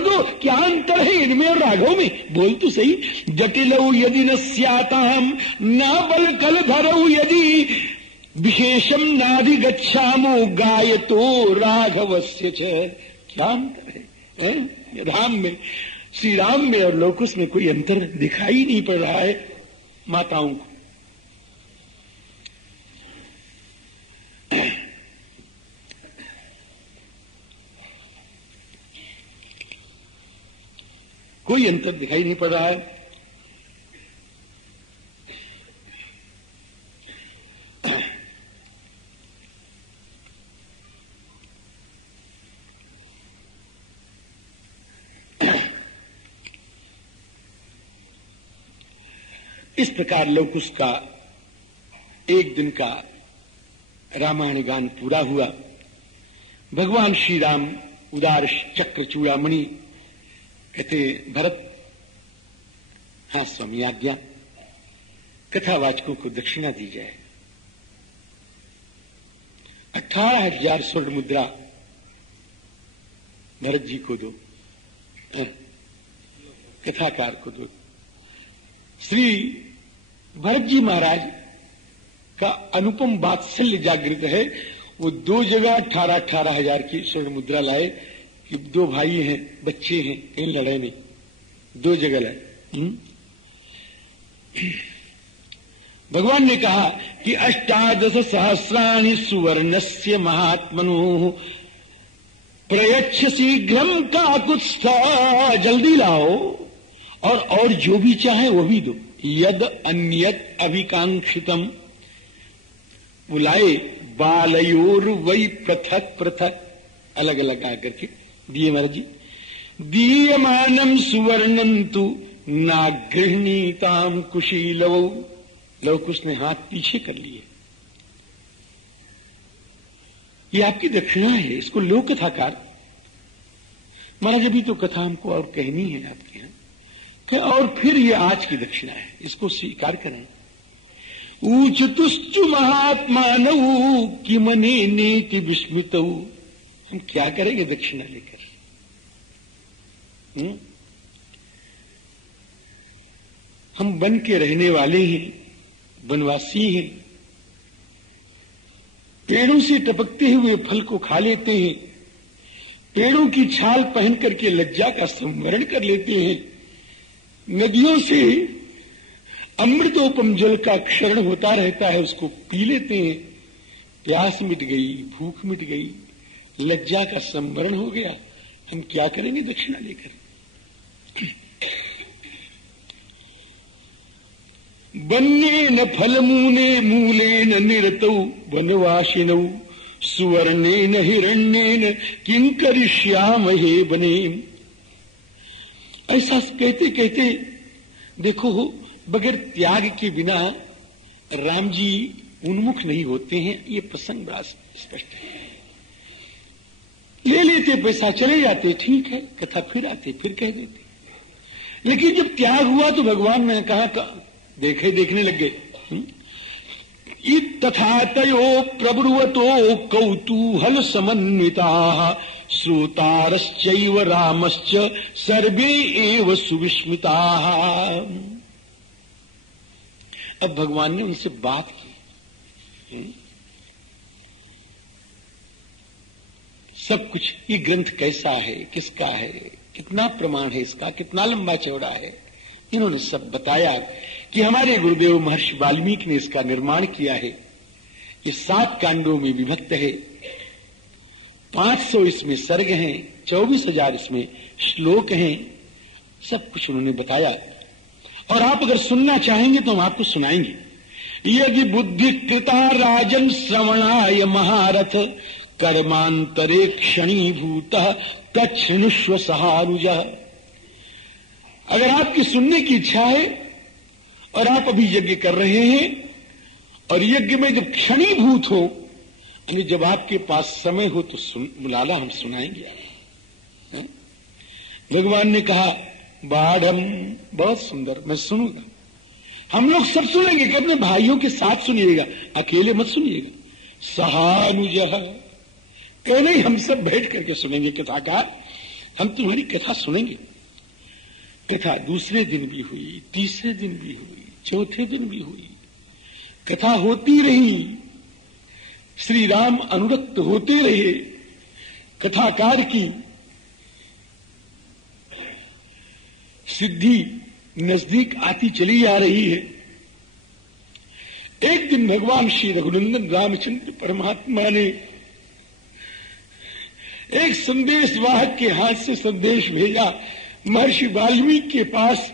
दो, क्या अंतर है इनमें और राघव में? बोल तो सही। जटिलौ यदि न स्याताम न बल कल धरौ यदि विशेषम नाधिगच्छामो गायतो राघवस्य च। क्या अंतर है राम में, श्री राम में और लोकुश में कोई अंतर दिखाई नहीं पड़ रहा है माताओं को। कोई अंतर दिखाई नहीं पड़ रहा है। इस प्रकार लवकुश का एक दिन का रामायण गान पूरा हुआ। भगवान श्री राम उदार चक्र चूड़ामणि कहते, भरत, हाँ स्वामी आज्ञा, कथावाचकों को दक्षिणा दी जाए। 18,000 स्वर्ण मुद्रा भरत जी को दो, कथाकार को दो। श्री भरत जी महाराज का अनुपम वात्सल्य जागृत है। वो 2 जगह 18,000 की स्वर्ण मुद्रा लाए कि 2 भाई हैं, बच्चे हैं, कहीं लड़े नहीं, 2 जगह लाए। भगवान ने कहा कि 18 सहस्राणि सुवर्णस्य महात्मनो प्रयच्छ शीघ्रम काकुत्स्था। जल्दी लाओ और जो भी चाहे वो भी दो। यद अन्यत अभिकांक्षितम, बुलाए बालयोर वही पृथक पृथक, अलग अलग आकर के दिए महाराज जी। दीयमानम सुवर्णंतु नागृहणीताम कुशीलव। लवकुश ने हाथ पीछे कर लिए। ये आपकी दक्षिणा है, इसको लोक कथाकार। महाराज अभी तो कथा हमको और कहनी है आपके यहाँ, और फिर ये आज की दक्षिणा है, इसको स्वीकार करें। ऊच तुष्टु महात्मानऊ किमने नीति विस्मितऊ। हम क्या करेंगे दक्षिणा लेकर? हम वन के रहने वाले हैं, वनवासी हैं, पेड़ों से टपकते हुए फल को खा लेते हैं, पेड़ों की छाल पहन करके लज्जा का संवरण कर लेते हैं, नदियों से अमृतोपम जल का क्षरण होता रहता है, उसको पी लेते हैं। प्यास मिट गई, भूख मिट गई, लज्जा का संवरण हो गया। हम क्या करेंगे दक्षिणा लेकर? वन्येन फलमूने मूलेन निरतौ वनवासिनौ सुवर्णेन हिरण्येन किं करिष्यामहे वने। ऐसा कहते कहते देखो, बगैर त्याग के बिना राम जी उन्मुख नहीं होते हैं। ये प्रसंग बड़ा स्पष्ट है। ले लेते पैसा, चले जाते, ठीक है, कथा फिर आते, फिर कह देते। लेकिन जब त्याग हुआ तो भगवान ने कहा, देखने लग गए। तथा तयो प्रब्रुवतो कौतूहल समन्विता श्रोतारश्चैव रामश्च सर्वे एव सुविस्मिता। अब भगवान ने उनसे बात की। सब कुछ, ये ग्रंथ कैसा है, किसका है, कितना प्रमाण है इसका, कितना लंबा चौड़ा है, इन्होंने सब बताया कि हमारे गुरुदेव महर्षि वाल्मीकि ने इसका निर्माण किया है। ये 7 कांडों में विभक्त है। 500 इसमें सर्ग हैं, 24,000 इसमें श्लोक हैं। सब कुछ उन्होंने बताया। और आप अगर सुनना चाहेंगे तो हम आपको सुनाएंगे। यदि बुद्धि कृता राजन श्रवणाय महारथ कर्मांतरे क्षणीभूत तच्छृणुष्व सहारुज। अगर आपकी सुनने की इच्छा है और आप अभी यज्ञ कर रहे हैं, और यज्ञ में जब क्षणीभूत हो, यानी जब आपके पास समय हो तो बुलाला, हम सुनाएंगे। भगवान ने कहा, बाढ़म, बहुत सुंदर, मैं सुनूंगा। हम लोग सब सुनेंगे कि अपने भाइयों के साथ सुनिएगा, अकेले मत सुनिएगा। सहानुज, कह नहीं, हम सब बैठ करके सुनेंगे कथाकार। हम तुम्हारी कथा सुनेंगे। कथा दूसरे दिन भी हुई, तीसरे दिन भी हुई, चौथे दिन भी हुई। कथा होती रही, श्री राम अनुरक्त होते रहे। कथाकार की सिद्धि नजदीक आती चली आ रही है। एक दिन भगवान श्री रघुनंदन रामचंद्र परमात्मा ने एक संदेश वाहक के हाथ से संदेश भेजा महर्षि वाल्मीकि के पास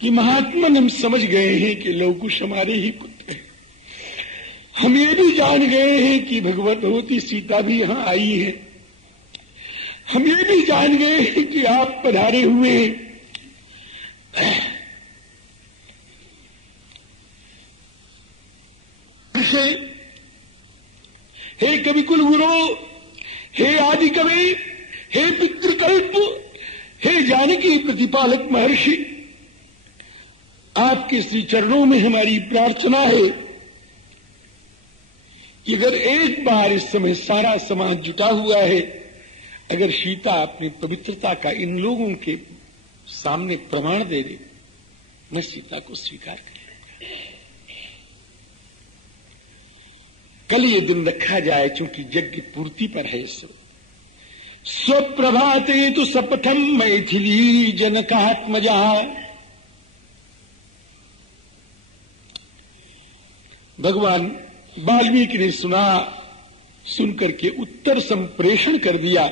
कि महात्मन, हम समझ गए हैं कि लवकुश हमारे ही पुत्र हैं। हम ये भी जान गए हैं कि भगवती सीता भी यहां आई है। हम ये भी जान गए हैं कि आप पधारे हुए हैं। हे कविकुल गुरु, हे आदि कवि, हे पितृकल्प, हे जानकी प्रतिपालक महर्षि, आपके श्री चरणों में हमारी प्रार्थना है कि अगर एक बार इस समय सारा समाज जुटा हुआ है, अगर सीता अपनी पवित्रता का इन लोगों के सामने प्रमाण दे दे, मैं सीता को स्वीकार कर लूंगा। कल ये दिन रखा जाए, चूंकि यज्ञ पूर्ति पर है। स्वप्रभाते तो सपथम मैथिली जनकात्मजा। भगवान वाल्मीकि ने सुना, सुनकर के उत्तर संप्रेषण कर दिया।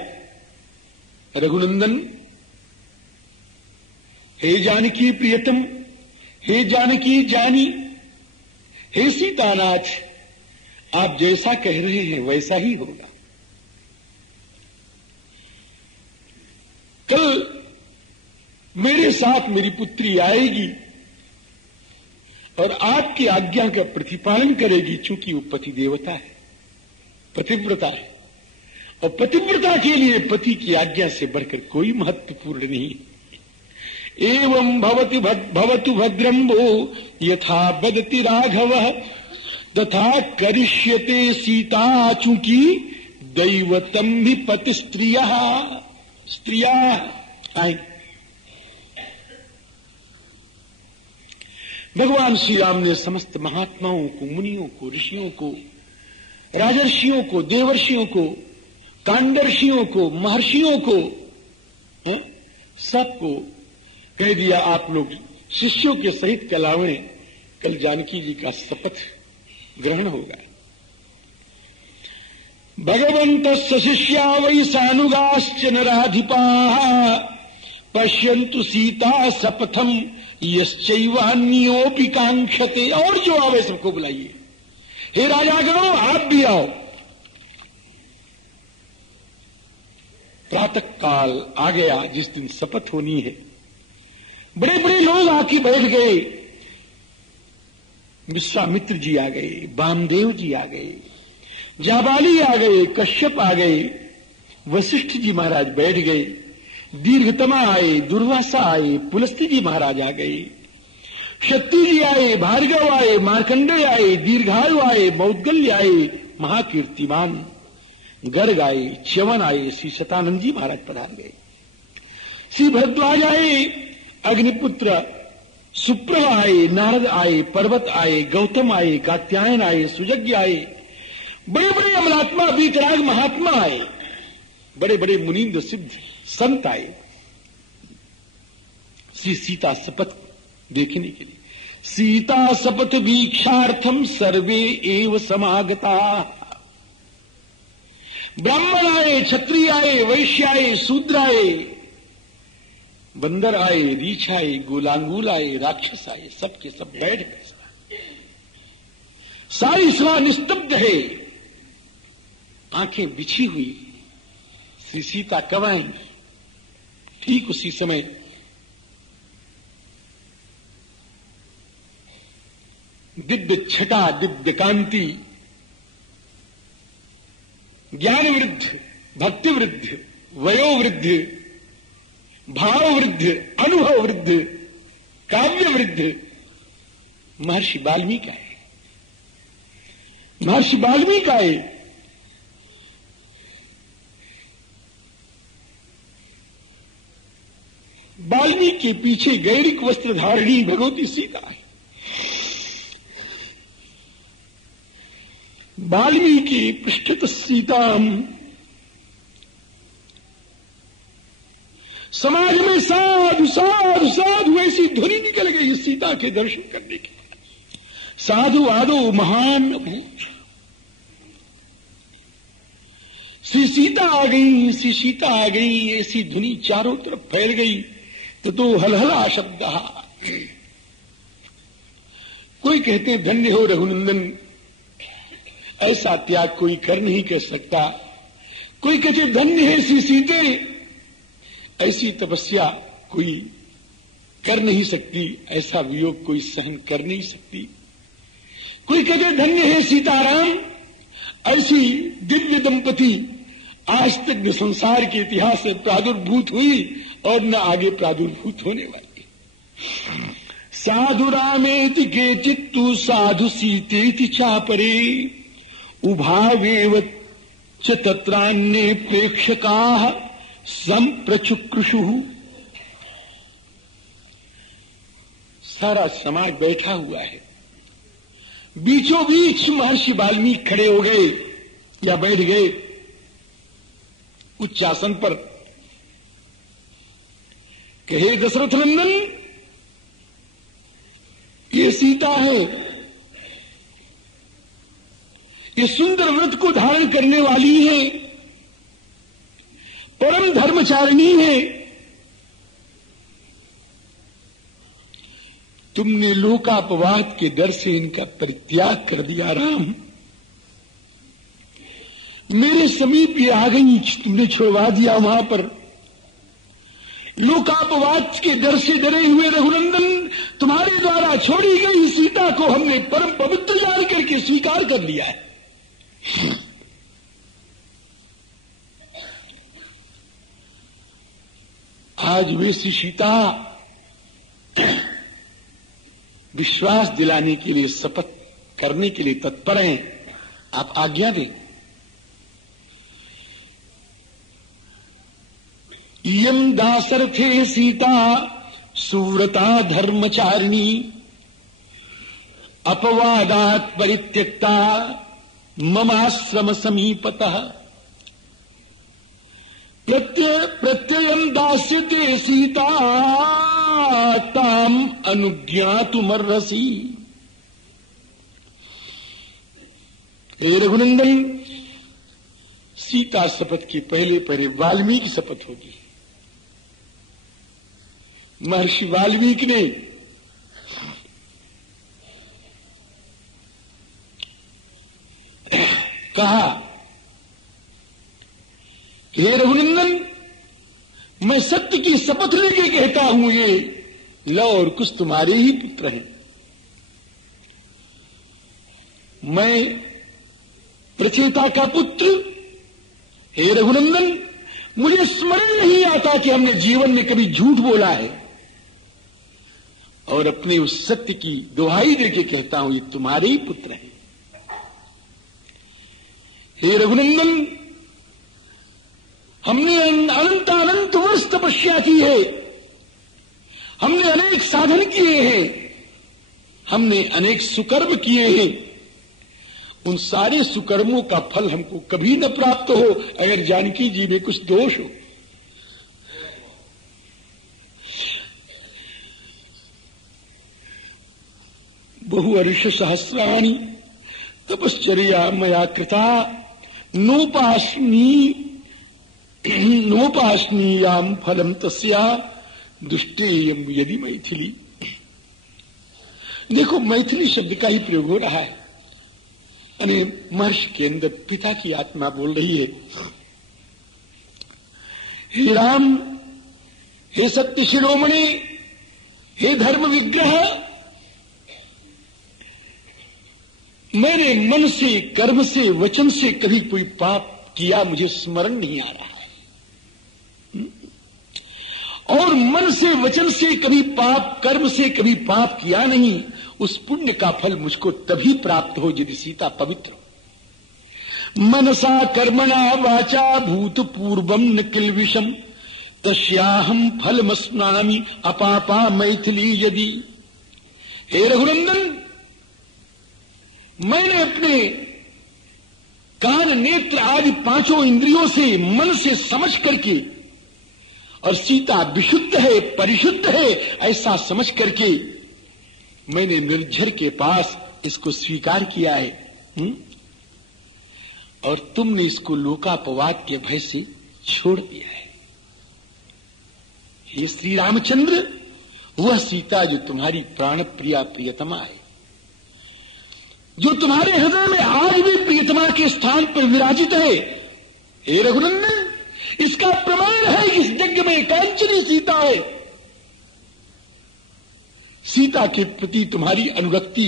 रघुनंदन, हे जानकी प्रियतम, हे जानकी जानी, हे सीतानाथ, आप जैसा कह रहे हैं वैसा ही होगा। कल मेरे साथ मेरी पुत्री आएगी और आपकी आज्ञा का प्रतिपालन करेगी, चूंकि वो पति देवता है, पतिव्रता है, और पतिव्रता के लिए पति की आज्ञा से बढ़कर कोई महत्वपूर्ण नहीं। एवं भवतु भद्रम वो यथा वदति राघव तथा करिष्यते सीता, चूंकि दैवतम भी पति स्त्रिया आएंगी। भगवान श्री राम ने समस्त महात्माओं को, मुनियों को, ऋषियों को, राजर्षियों को, देवर्षियों को, कांडर्षियों को, महर्षियों को, सबको कह दिया, आप लोग शिष्यों के सहित कलावें, कल जानकी जी का शपथ ग्रहण होगा। भगवंत शिष्या वै सानुगाश्च नराधिपा पश्यन्तु सीता शपथम यश्चैवान्योपि कांक्षते। और जो आवे सबको बुलाइए। हे राजागणों, आप भी आओ। प्रातः काल आ गया जिस दिन शपथ होनी है। बड़े बड़े लोग आके बैठ गए। विश्वामित्र जी आ गए, वामदेव जी आ गए, जाबाली आ गए, कश्यप आ गए, वशिष्ठ जी महाराज बैठ गए, दीर्घतमा आए, दुर्वासा आए, पुलस्त्य जी महाराज आ गए, शक्ति जी आए, भार्गव आए, मार्कंडेय आए, दीर्घायु आए, मौद्गल्य आए, महाकीर्तिमान गर्ग आए, च्यवन आए, श्री शतानंद जी महाराज पधार गए, श्री भरद्वाज आए, अग्निपुत्र सुप्रभ आए, नारद आए, पर्वत आए, गौतम आए, कात्यायन आए, सुजज्ञ आए, बड़े बड़े अमलात्मा वीतराग महात्मा आए, बड़े बड़े मुनीन्द्र सिद्ध संत आए श्री सीता शपथ देखने के लिए। सीता शपथ वीक्षार्थम सर्वे एव समागता। ब्राह्मण आए, क्षत्रिय आए, वैश्य आए, शूद्र आए, बंदर आए, रीछ आए, गोलांगुल आए, राक्षस आए, सबके सब बैठ गए। सारी सभा निस्तब्ध है, आंखें बिछी हुई। श्री सीता कब आएंगी? ठीक उसी समय दिव्य छटा, दिव्य कांति, ज्ञान वृद्ध, भक्ति वृद्ध, वयोवृद्ध, भाव वृद्ध, अनुभव वृद्ध, काव्य वृद्ध महर्षि वाल्मीकि आए। महर्षि वाल्मीकि आए वाल्मीकि के पीछे गैरिक वस्त्र धारिणी भगवती सीता है। वाल्मीकि पृष्ठत सीताम, समाज में साधु साधु साधु ऐसी ध्वनि निकल गई सीता के दर्शन करने की। साधु आदो महान भूत, श्री सीता आ गई, श्री सीता आ गई, ऐसी ध्वनि चारों तरफ फैल गई। तो हलहला शब्द, कोई कहते हैं धन्य हो रघुनंदन, ऐसा त्याग कोई कर नहीं कर सकता। कोई कहते धन्य है श्री सीते, ऐसी तपस्या कोई कर नहीं सकती, ऐसा वियोग कोई सहन कर नहीं सकती। कोई कहते धन्य है सीताराम, ऐसी दिव्य दंपति आज तक न संसार के इतिहास से प्रादुर्भूत हुई और न आगे प्रादुर्भूत होने वाली। साधु रामेति केचित्तु साधु सीतेति चापरे, उभावेव च तत्रान्ये प्रेक्षकाः संप्रचुकृषु। सारा समाज बैठा हुआ है, बीचों बीच महर्षि वाल्मीकि खड़े हो गए या बैठ गए उच्च आसन पर। कहे दशरथ नंदन, ये सीता है, ये सुंदर व्रत को धारण करने वाली है, परम धर्मचारिणी है। तुमने लोकापवाद के डर से इनका परित्याग कर दिया राम, मेरे समीप ये आ गई, तुमने छोड़वा दिया वहां पर। लोकापवाद के डर से डरे हुए रघुनंदन, तुम्हारे द्वारा छोड़ी गई सीता को हमने परम पवित्र जान करके स्वीकार कर लिया है। आज वे श्री सीता विश्वास दिलाने के लिए, शपथ करने के लिए तत्पर हैं। आप आज्ञा दें। इयं दासरथे सीता सुव्रता धर्मचारिणी, अपवादात् परित्यक्ता ममाश्रम समीपतः, प्रत्ययं दास्यते सीता ताम अनुज्ञातुमर्हसि। हे रघुनंदन, सीता शपथ के पहले पहले वाल्मीकि शपथ होगी। महर्षि वाल्मीकि ने कहा, हे रघुनंदन, मैं सत्य की शपथ लेके कहता हूं, ये लव और कुछ तुम्हारे ही पुत्र हैं। मैं प्रचेता का पुत्र, हे रघुनंदन, मुझे स्मरण नहीं आता कि हमने जीवन में कभी झूठ बोला है, और अपने उस सत्य की दुहाई देके कहता हूं, ये तुम्हारे ही पुत्र हैं। हे रघुनंदन, हमने अनंत अनंत वर्ष तपस्या की है, हमने अनेक साधन किए हैं, हमने अनेक सुकर्म किए हैं। उन सारे सुकर्मों का फल हमको कभी न प्राप्त हो अगर जानकी जी में कुछ दोष हो। बहुवर्ष सहस्राणि तपश्चर्या मया कृता, नोपास्नीयाम फलम तस्या दुष्टेयम यदि मैथिली। देखो, मैथिली शब्द का ही प्रयोग हो रहा है, यानी महर्षि के अंदर पिता की आत्मा बोल रही है। हे राम, हे सत्य शिरोमणि, हे धर्म विग्रह, मैंने मन से, कर्म से, वचन से कभी कोई पाप किया मुझे स्मरण नहीं आ रहा है, और मन से, वचन से कभी पाप, कर्म से कभी पाप किया नहीं। उस पुण्य का फल मुझको तभी प्राप्त हो यदि सीता पवित्र हो। मनसा कर्मणा वाचा भूत पूर्वम न किल विषम, तस्याहम फलमस्नामि अपापा मैथिली यदि। हे रघुनंदन, मैंने अपने कान नेत्र आदि पांचों इंद्रियों से, मन से समझ करके, और सीता विशुद्ध है, परिशुद्ध है, ऐसा समझ करके मैंने निर्झर के पास इसको स्वीकार किया है। और तुमने इसको लोकापवाद के भय से छोड़ दिया है। हे श्री रामचंद्र, वह सीता जो तुम्हारी प्राण प्रिया प्रियतमा है, जो तुम्हारे हृदय में आज भी प्रियतमा के स्थान पर विराजित है, हे रघुनंदन, इसका प्रमाण है कि इस यज्ञ में कांचनी सीता है। सीता के प्रति तुम्हारी अनुरक्ति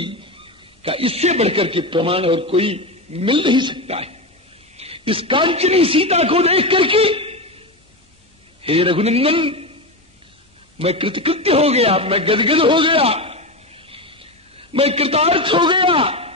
का इससे बढ़कर के प्रमाण और कोई मिल नहीं सकता है। इस कांचनी सीता को देख करके हे रघुनंदन, मैं कृतकृत्य हो गया, मैं गदगद हो गया, मैं कृतार्थ हो गया।